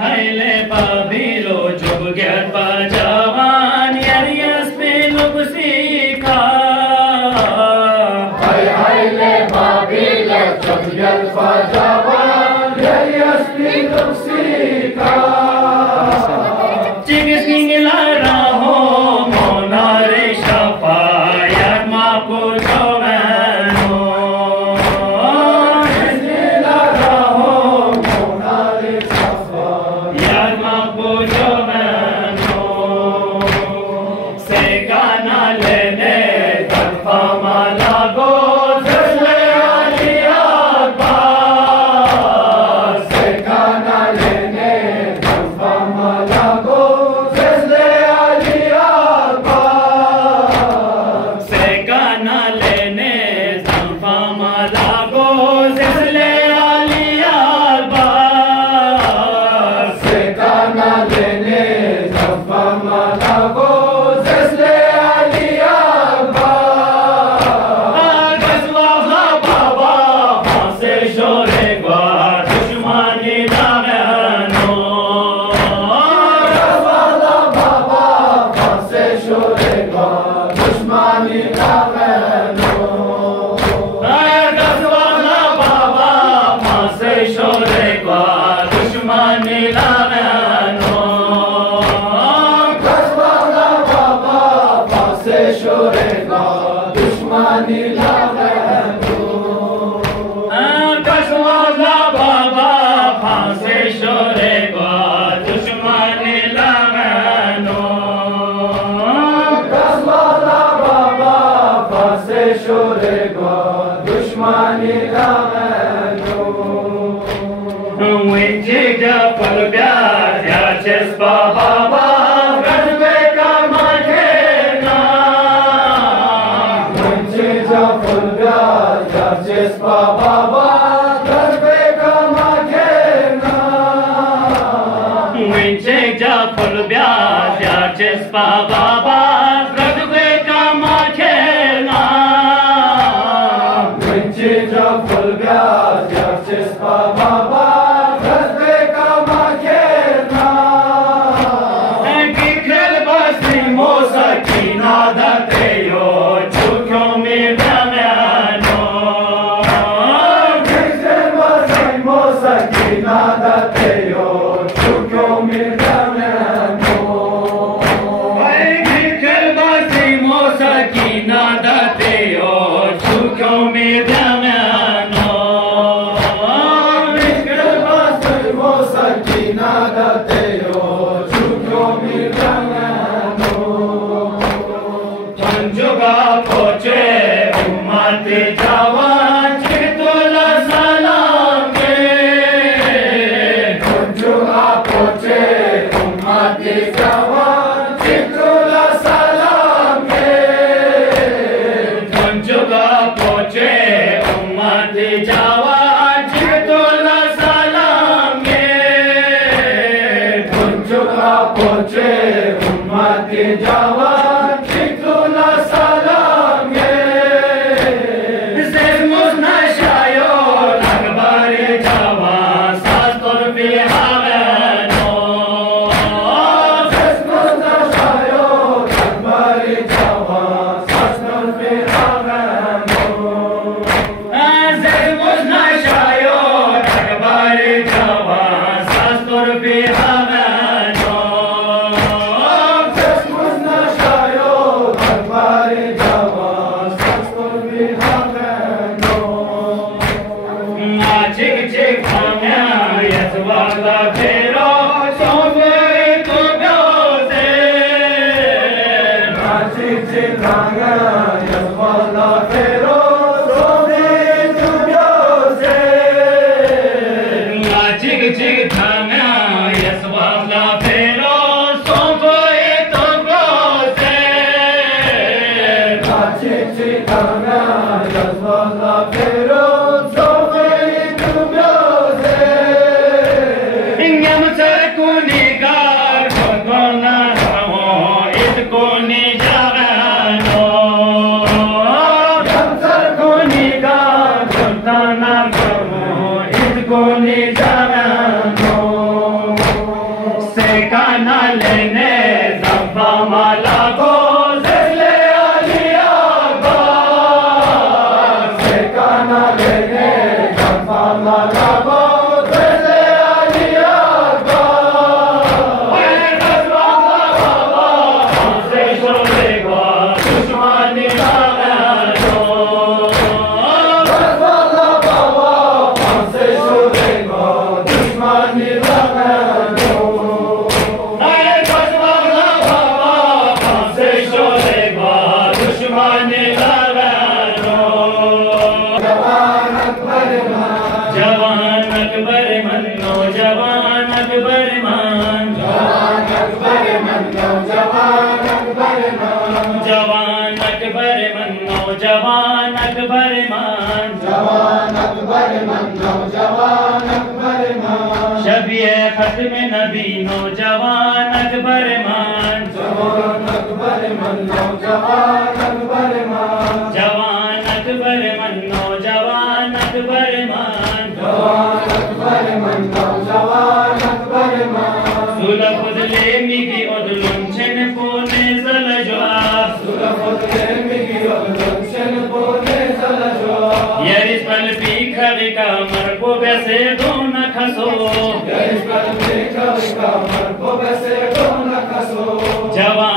haile babilo jubgyat pajawan yarias peluk sika haile babilo jubgyat pajawan yarias peluk sika Chigis ngila raho monare shafayat mapu jovano ngila raho monare shafayat mapu jovano segana lene tarfa malago zle ali akbar segana lene tarfa malago zle ali akbar segana lene tarfa malago zle ali akbar segana lene tarfa malago zle ali akbar gazwa baba se shore gwa dushmani dagano Wala baba fase shorega dushmani lagano gazwa baba se shore gwa dushmani dagano Wala baba fase shorega dushmani lagano Kashwala baba phanse shore gwa dushmani lagano Wala baba fase shorega dushmani lagano Winche jafar pyar ya ches baba gadbe kama khena Munche jafar pyar yarches baba garbe kama khena Winche jafar pyar ya ches baba gadbe kama khena Munche jafar pyar yarches baba garbe kama khena Gikhel basi mosakina dateyo chukyo mi dhamyano Gikhel basi mosakina dateyo chukyo mirdameno Gikhel basi mosakina dateyo chukyo mi dhamyano Gikhel basi mosakina dateyo chukyo mirdameno Panjuga poche ummati jawan chitula salam ke Kunjunga poche ummati jawan chitula salam ke Panjuga poche ummati jawan chitula salam ke Kunjunga poche ummati jawan chitula salam ke Zermuz nashayo akbari jawan sastor fi haveno Sesmunda shayo akbari jawan sasnur fi haveno Zermuz nashayo akbari jawan sastor fi haveno Sesmunda shayo akbari jawan sasnur fi haveno Chik chik hamya yaswala phero sobe to byose Chik chik ranga yaswala phero sobe tubyose Chik chik hamya yaswala phero sobe to byose Chik chik ranga yaswala phero sobe tubyose Ingam sar kunigar kona ho it koni jagano Gamsar kunigar Tana koni jagano ये खत्म नबी नौजवान अकबर मान, जवान अकबर मन नौजवान अकबर मान, जवान अकबर मन नौजवान अकबर मान, जवान अकबर मन नौजवान अकबर मान, सुलफुदले मिगी उदलुंचन पुने जलजवा, सुलफुदले मिगी उदलुंचन पुने जलजवा, यरिस पल पीखर का मरको बैसे दोन खसो, यरिस पल पीखर का मरको बैसे दोन खसो, जवान